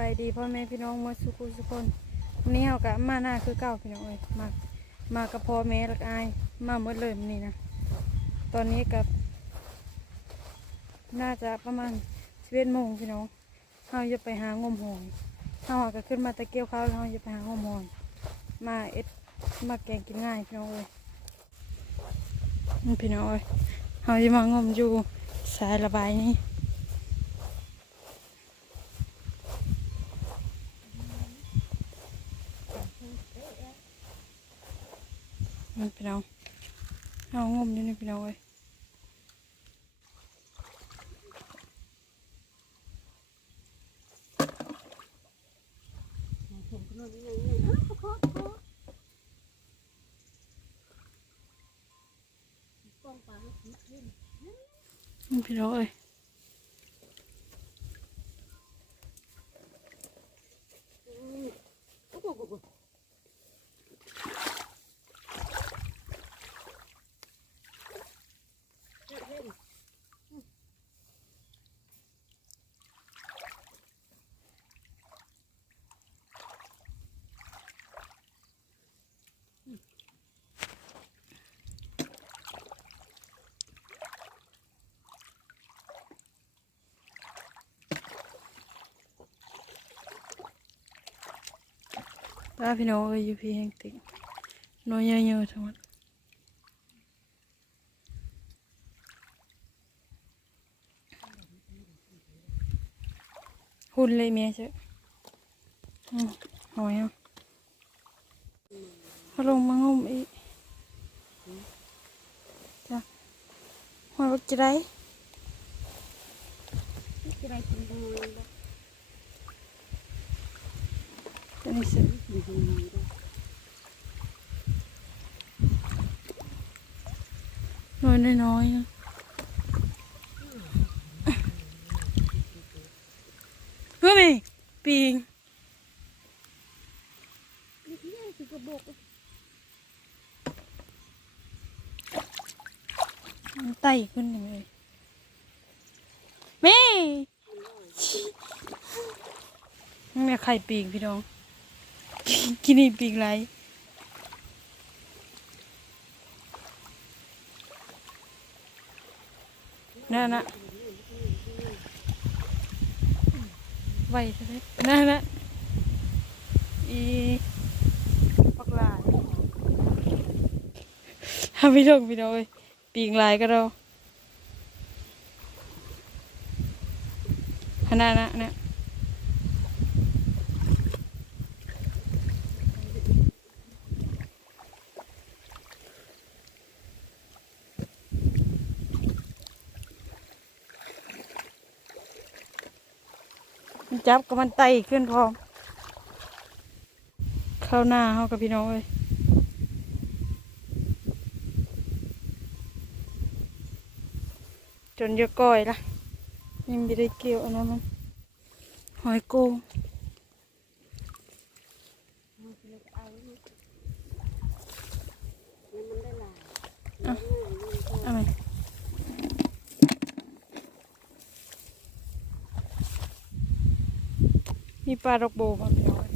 บายดีพ่อแม่พี่น้องมาสุขุสุคนวันนี้เรากะมาหน้าคือเก่าพี่น้องเอ้ยมา มากับพ่อแม่และกอาย มาหมดเลยมื้อนี้นะ ตอนนี้กับ น่าจะประมาณสิบเอ็ดโมงพี่น้องเราจะไปหางมหอยเราอะก็ขึ้นมาตะเกียวข้าวเราจะไปหางมหอยมาเอ็ดมาแกงกินง่ายพี่น้องเอ้ยพี่น้องเอ้ยเราจะมางมอยู่สายระบายนี้ นพี่น้องเอางมอยู่นี่พี่น้องเอ้ยมันพี่น้องเอ้ย ตาพี่น้องเอ้ยอยู่พี่แห่งติ่งน้อยเยอะๆทั้งหมดหุ่นเลยเมียเจ้ะอืมหอยอะเขาลงมางมอีกจ้ะหอยบักจะได้จะได้กินดูจะนี่สิกิ น้อยน้อยๆนะเฮ้ยปิงนี่อกระบอกมันไต่ขึ้นอย่งเลยแม่แม่ไข่ปีกพี่น้อง กินนี่ปีกไรนั่นนะไวใช่นั่นนะอีปักลายทำพี่น้องพี่น้องเอ้ยปีกลายก็เราขนาดนั้นนะ จับกับมันไต่ขึ้นพร้อมเข้าหน้าเขากับพี่น้องเอ้ยจนเยอะก้อยละยังไม่ได้เกี่ยวอันนั้นมันหอยโกงอาไหมมี ปลาดอกโบมาพี่น้อย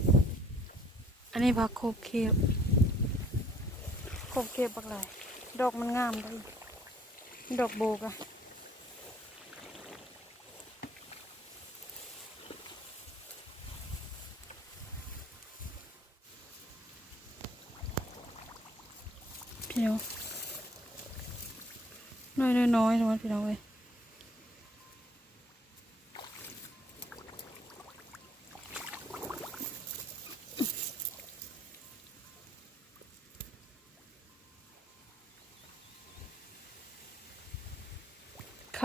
อันนี้ผักโคบเคียบโคบเคียบปักหลายดอกมันงามเลยดอกโบกอะพี่น้องน้อยน้อยน้อยๆทั้งหมดพี่น้องเว้ย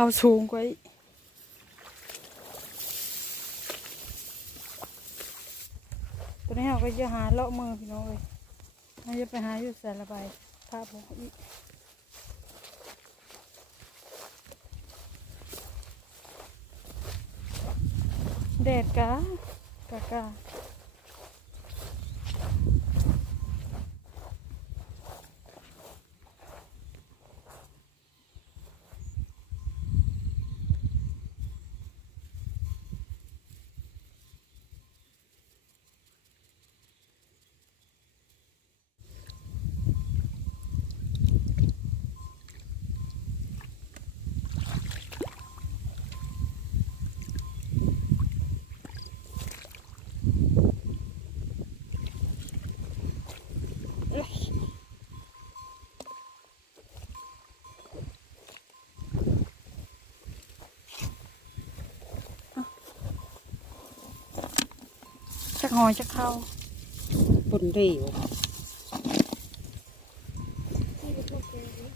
เข้าสูงกว่าอีกตัวนี้เราก็จะหาเลาะมือพี่น้องเลยเราจะไปหาอยู่สารบายภาพของอีกแดดกะกะกะ จักหอยจักเข้าปนเร็วที่จะพวกเจอเลย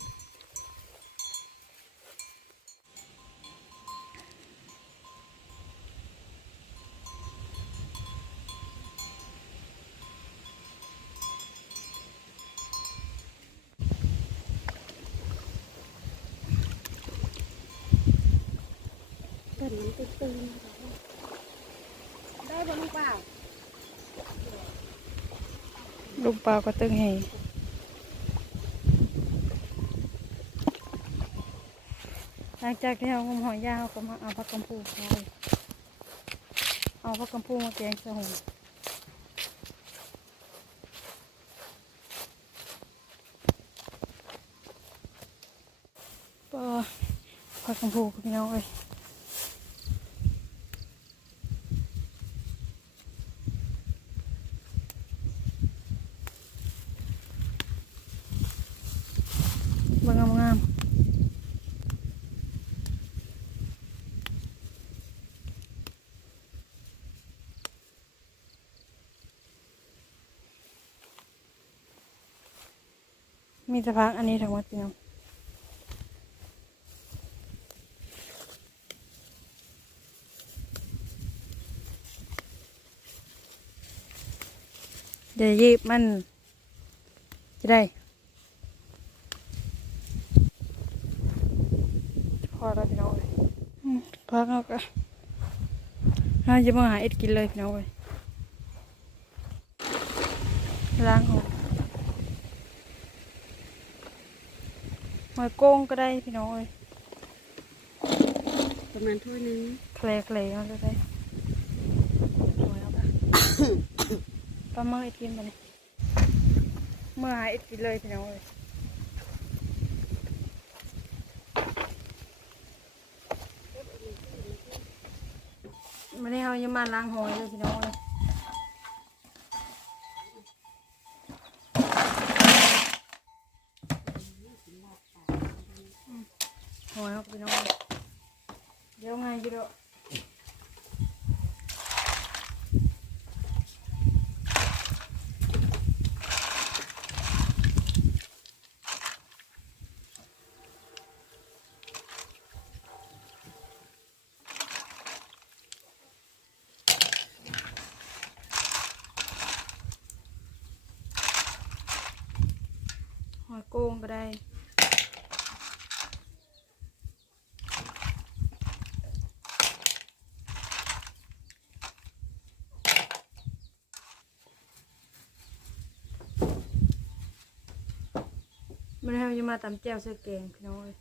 ต้นมันตึงๆได้บ่ลูกเปล่า ลูกปลาก็ตึงให้หลังจากที่เรางมหอยยาวก็มาเอาผักกำพูไปเอาผักกำพูมาแกงสะหงปลาผักกำพูกับพี่น้องเอ้ย มีแต่พักอันนี้ทั้งหมดพี่น้องเดี๋ยวยิบมันจะได้ พอแล้วพี่น้องเลยพักเอาก็เราจะมาหาเอ็ดกินเลยพี่น้องเลยล้างหัว หอยโก้งก็ได้พี่น้องเลยประมาณถ้วยหนึงเคลเคลๆเอาก็ได้หอยเอาไปปลาเมื่อเอ็ดกินไปเลยเมื่อหาเอ็ดกินเลยพี่น้องเลยวันนี้เราจะมาล้างหอยเลยพี่น้องเลย เดี๋ยวไงจีโดะหอยโกงก็ได้ มันให้จะมาตำแจ่วเสื้อแกงพี่น้องเอ้ย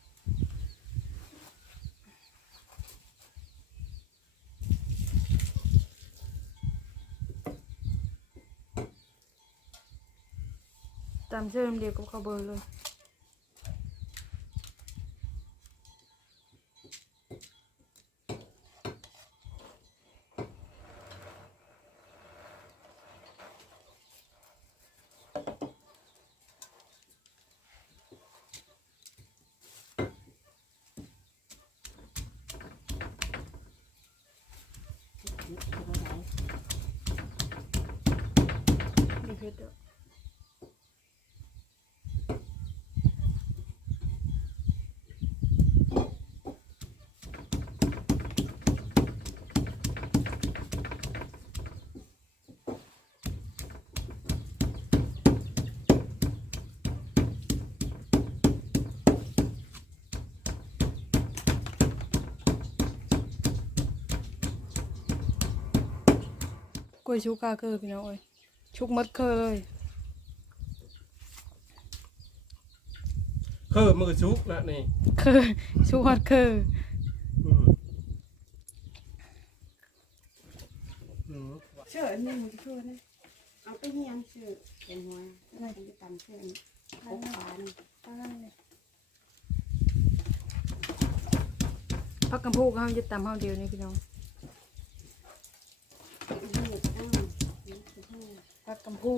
ตำเสื้อเดียวกับข้าวเบอร์เลย วยชุกกาเกอร์พี่น้องเอ้ยชุกมัดเคอเลยเคอมือชุกนะนี่เคอชุกฮอดเคออืมอืมเชื่ออันนี้มันช่วยนะเอาไปเฮียงเชื่อเป็นหัวอะไรจะตำเชื่อนี่โคกปานพักกำพูกเขาจะตำเขาเดียวนี่พี่น้อง เฮ็ดอ้าวนี่คือเฮ็ด พั กกำพู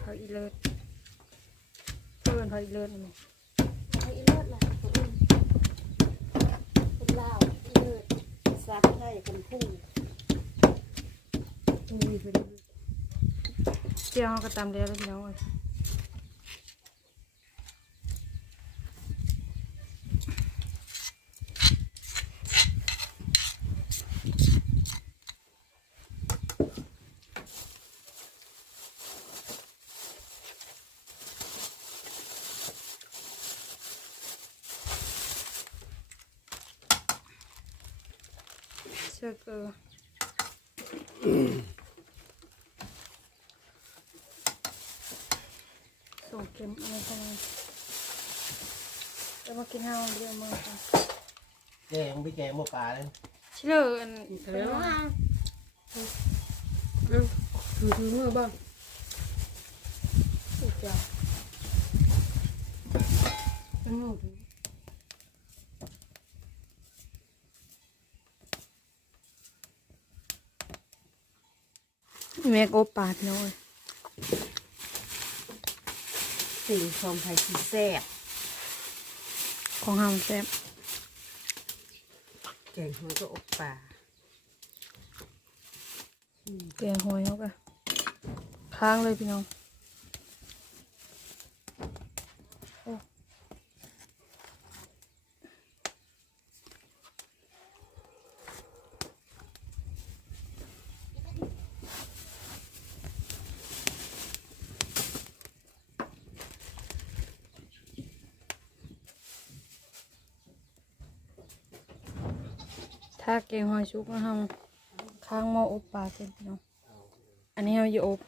เขาอีเลิศเพื่อนเขาอีเลิศนี่ไอ้เลิศล่ะตัวอื่นาไทยกันผู้มีเป็นเจียวเขาก็ตำเดียวแล้วพี่น้องเอ้ย ส่งเค็มอะไรเข้ามาจะมากินข้าวเรียกมาค่ะแกงไปแกงหมกปลาเลยชิเลอร์อันเธอว่าถือถือมือบ้างสุดยอดเป็นมือถือแม่กบปาดน้อย สิ่งชมไทยสีแซ่บของห้ามแซ่บแกงหัวก็อบป่าแกงหอยเขาก็ค้างเลยพี่น้อง ถ้าแกงหอยชุกนะฮะค้างหม้ออบปลาเสร็จพี่น้องอันนี้เราอยู่อบ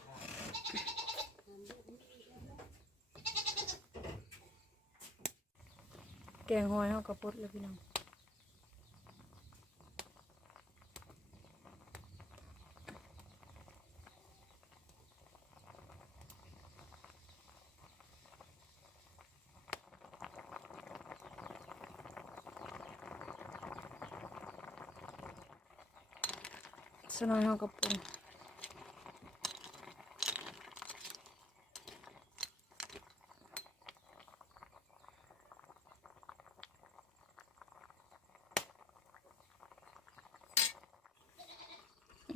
แกงหอยเขากระปุดเลยพี่น้อง สนอยเขากระปุน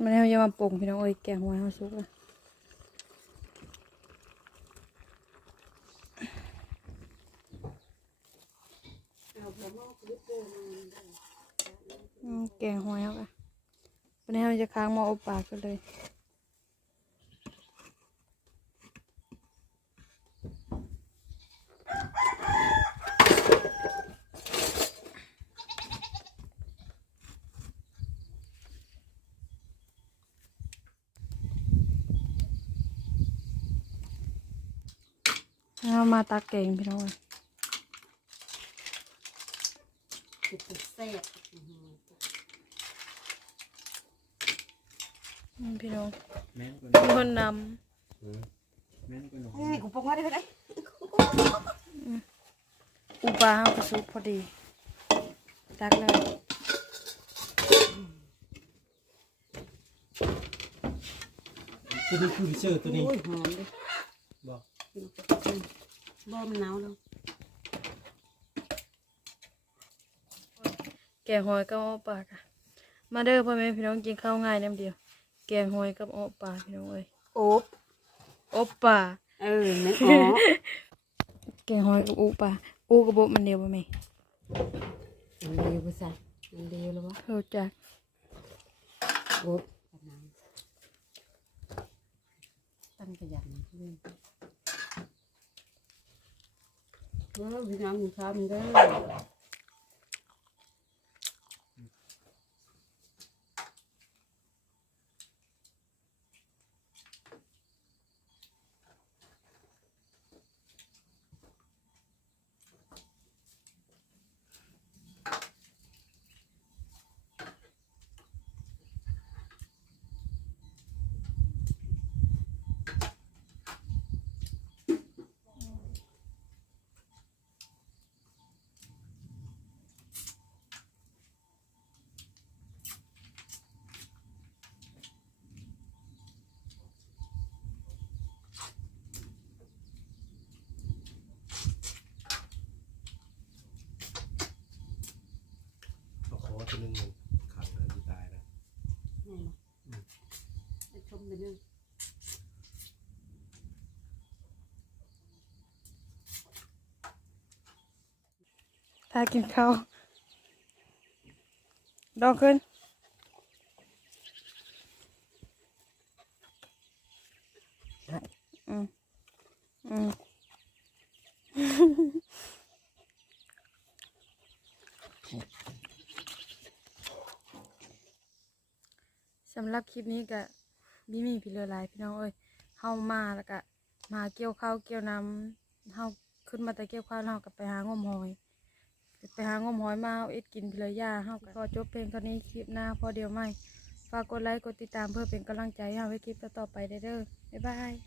มันเอาอย่ามาปรุงพี่น้องเอ้ยแกงหอยเขาสุกล้วเอาไปมอกลึกเกินอืมแกงหอยเขาก็ วันนี้เราจะค้างม้อบปากกันเลย เรามาตักแกงพี่น้องเอ้ยอแซ่บ อืม พี่น้องแม่นกว่ามีคนนแม่นกว่าหนูนี่กูปองว่าได้ไหมำอุปลาเขากระซุกพอดีตักเลยตัวนี้คือเชื่อตัวนี้โอ้ยหอมดิบอกกินกับบ่มันหนาวแล้วแกงหอยกับอ้อปลาค่ะมาเด้อพ่อแม่พี่น้องกินข้าวง่ายน้ำเดียว แกงหอยกับอ้อปลาพี่น้องเอ้ยโอบอบปลาเออนั่นอ๋อแกงหอยกับอูปลาอูกระบอกมันเดียวป่ะแม่มันเดียวภาษามันเดียวแล้ววะเข้าใจโอบตั้งขยันเพื่อนเออพี่น้องมีข้าวมั ไปนึ่งากินข้าวดองขึ้นสำหรับคลิปนี้ก็ บีมีพี่เรือหลายพี่น้องเอ้ยเฮามาแล้วก็มาเกี่ยวข้าวเกี่ยวน้ำเฮาขึ้นมาแต่เกี่ยวข้าวแล้วเฮากับไปหางมหอย ไปหางมหอยมาเอาเอ็ดกินพี่เรือย่าเฮาก็ขอจบเพลงเท่านี้คลิปหน้าพอเดียวไม่ฝากกดไลค์กดติดตามเพื่อเป็นกำลังใจให้เฮาไว้คลิปต่อๆไปเด้เด้อบ๊ายบาย